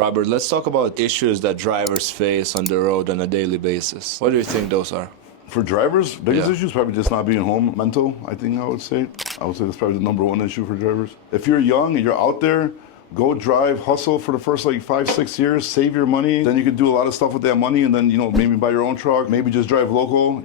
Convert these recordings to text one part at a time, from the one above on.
Robert, let's talk about issues that drivers face on the road on a daily basis. What do you think those are? For drivers, biggest issue is probably just not being home. Mental, I think I would say. That's probably the number one issue for drivers. If you're young and you're out there, go drive, hustle for the first like 5-6 years, save your money. Then you can do a lot of stuff with that money and then, maybe buy your own truck, maybe just drive local,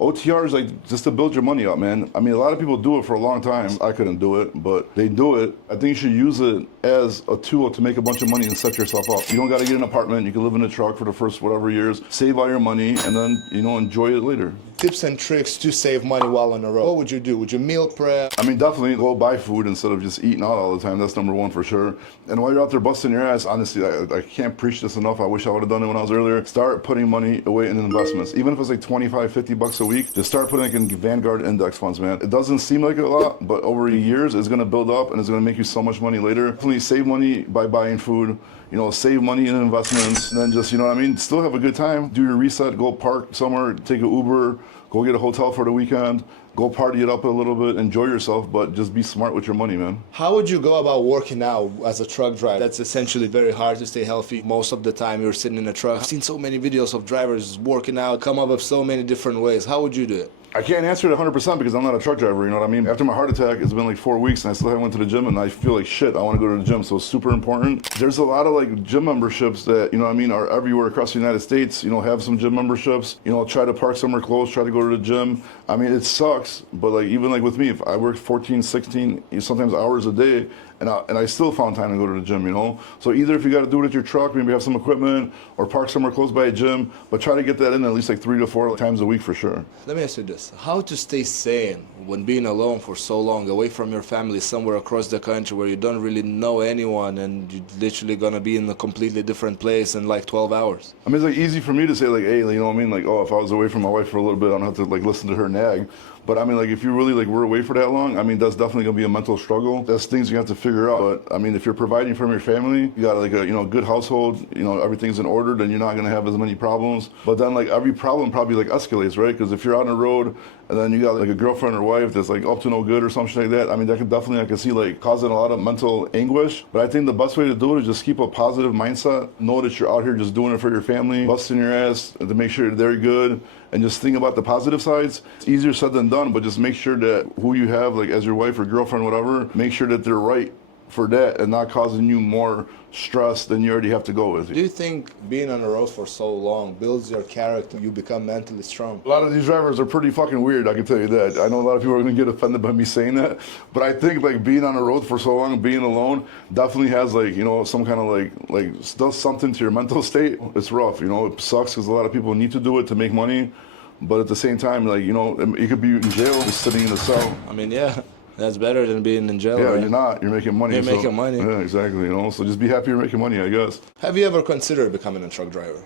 OTR is like just to build your money up, man. I mean, a lot of people do it for a long time. I couldn't do it, but they do it. I think you should use it as a tool to make a bunch of money and set yourself up. You don't got to get an apartment. You can live in a truck for the first whatever years, save all your money, and then, enjoy it later. Tips and tricks to save money while on the road. What would you do? Would you meal prep? I mean, definitely go buy food instead of just eating out all the time. That's number one for sure. And while you're out there busting your ass, honestly, I can't preach this enough. I wish I would have done it when I was earlier. Start putting money away in investments. Even if it's like 25, 50 bucks a week, just start putting it in Vanguard index funds, man. It doesn't seem like a lot, but over the years, it's gonna build up and it's gonna make you so much money later. Definitely save money by buying food, save money in investments, and then just, still have a good time. Do your reset, go park somewhere, take an Uber, go get a hotel for the weekend, go party it up a little bit, enjoy yourself, but just be smart with your money, man. How would you go about working out as a truck driver? That's essentially very hard to stay healthy. Most of the time you're sitting in a truck. I've seen so many videos of drivers working out, come up with so many different ways. How would you do it? I can't answer it 100% because I'm not a truck driver, you know what I mean? After my heart attack, it's been like 4 weeks and I still haven't went to the gym and I feel like shit, I want to go to the gym, so it's super important. There's a lot of like gym memberships that, are everywhere across the United States, have some gym memberships, try to park somewhere close, try to go to the gym. I mean, it sucks, but like even like with me, if I work 14, 16, sometimes hours a day, and I still found time to go to the gym, So either if you got to do it at your truck, maybe have some equipment, or park somewhere close by a gym, but try to get that in at least like 3 to 4 times a week for sure. Let me ask you this. How to stay sane when being alone for so long, away from your family, somewhere across the country where you don't really know anyone and you're literally going to be in a completely different place in like 12 hours? I mean, it's like easy for me to say like, hey, Like, oh, if I was away from my wife for a little bit, I don't have to like listen to her nag. But I mean, like, if you really like were away for that long, I mean, that's definitely gonna be a mental struggle. That's things you have to figure out. But I mean, if you're providing from your family, you got like a good household, everything's in order, then you're not gonna have as many problems. But then like every problem probably like escalates, right? Because if you're out on the road and then you got like a girlfriend or wife that's like up to no good or something like that, I mean, that could definitely, I can see like causing a lot of mental anguish. But I think the best way to do it is just keep a positive mindset. Know that you're out here just doing it for your family, busting your ass to make sure they're good. And just think about the positive sides. It's easier said than done, but just make sure that who you have, like as your wife or girlfriend, whatever, make sure that they're right for that and not causing you more stress than you already have to go with. Do you think being on the road for so long builds your character? You become mentally strong? A lot of these drivers are pretty fucking weird, I can tell you that. I know a lot of people are gonna get offended by me saying that, but I think like being on the road for so long, being alone, definitely has like, some kind of like does something to your mental state. It's rough, it sucks because a lot of people need to do it to make money, but at the same time, like, you could be in jail just sitting in a cell. I mean, yeah. That's better than being in jail. Yeah, right? You're not. You're making money. You're making money. Yeah, exactly. So just be happy you're making money, I guess. Have you ever considered becoming a truck driver?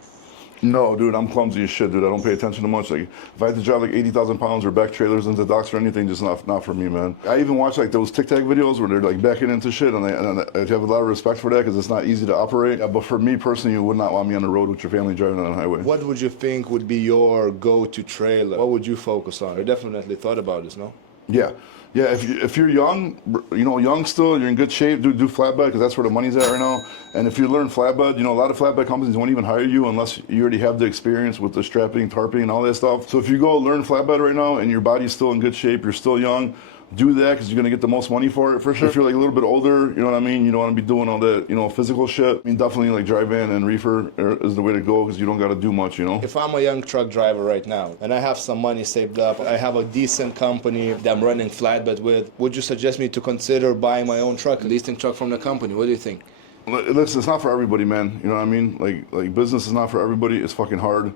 No, dude, I'm clumsy as shit, dude. I don't pay attention to much. Like, if I had to drive like 80,000 pounds or back trailers into docks or anything, just not for me, man. I even watch like those TikTok videos where they're like backing into shit, and I have a lot of respect for that because it's not easy to operate. But for me personally, you would not want me on the road with your family driving on the highway. What would you think would be your go-to trailer? What would you focus on? I definitely thought about this, no? Yeah. Yeah, if you're young, young still, you're in good shape, do flatbed because that's where the money's at right now. And if you learn flatbed, a lot of flatbed companies won't even hire you unless you already have the experience with the strapping, tarping, and all that stuff. So if you go learn flatbed right now and your body's still in good shape, you're still young, do that because you're going to get the most money for it, for sure. If you're like a little bit older, you know what I mean? You don't want to be doing all that, physical shit. I mean, definitely like drive in and reefer is the way to go because you don't got to do much, If I'm a young truck driver right now and I have some money saved up, I have a decent company that I'm running flatbed with, would you suggest me to consider buying my own truck, leasing truck from the company? What do you think? Listen, it's not for everybody, man. You know what I mean? Like business is not for everybody. It's fucking hard.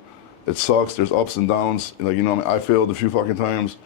It sucks. There's ups and downs. Like, I failed a few fucking times.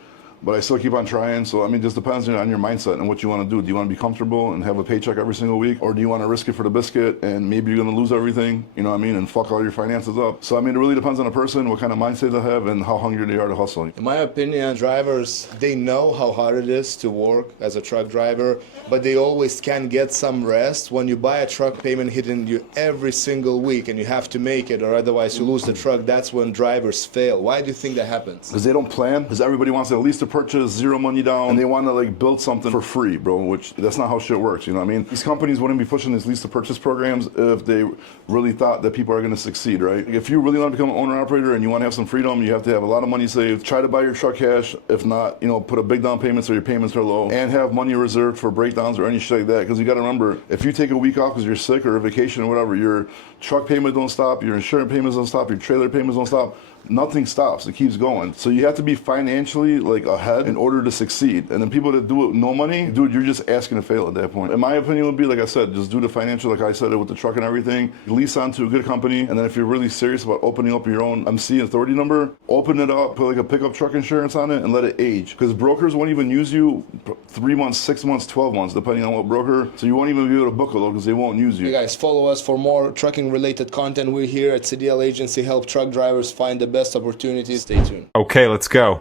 But I still keep on trying. So, I mean, it just depends on your mindset and what you want to do. Do you want to be comfortable and have a paycheck every single week? Or do you want to risk it for the biscuit and maybe you're going to lose everything, and fuck all your finances up? So, I mean, it really depends on the person, what kind of mindset they have and how hungry they are to hustle. In my opinion, drivers, they know how hard it is to work as a truck driver, but they always can get some rest. When you buy a truck, payment hitting you every single week and you have to make it or otherwise you lose the truck, that's when drivers fail. Why do you think that happens? Because they don't plan, because everybody wants to at least purchase, zero money down, and they want to like build something for free, bro, which that's not how shit works, you know what I mean? These companies wouldn't be pushing these lease to purchase programs if they really thought that people are going to succeed, right? If you really want to become an owner operator and you want to have some freedom, you have to have a lot of money saved. Try to buy your truck cash. If not, you know, put a big down payment so your payments are low, and have money reserved for breakdowns or any shit like that. Because you got to remember, if you take a week off because you're sick or a vacation or whatever, your truck payment don't stop, your insurance payments don't stop, your trailer payments don't stop. Nothing stops. It keeps going. So you have to be financially like ahead in order to succeed. And then people that do it with no money, dude, you're just asking to fail at that point. In my opinion would be, like I said, just do the financial, like I said it with the truck and everything. Lease onto a good company. And then if you're really serious about opening up your own MC authority number, open it up, put like a pickup truck insurance on it and let it age. Because brokers won't even use you 3 months, 6 months, 12 months, depending on what broker. So you won't even be able to book a load because they won't use you. Hey guys, follow us for more trucking related content. We're here at CDL Agency, help truck drivers find the best opportunities. Stay tuned. Okay, let's go.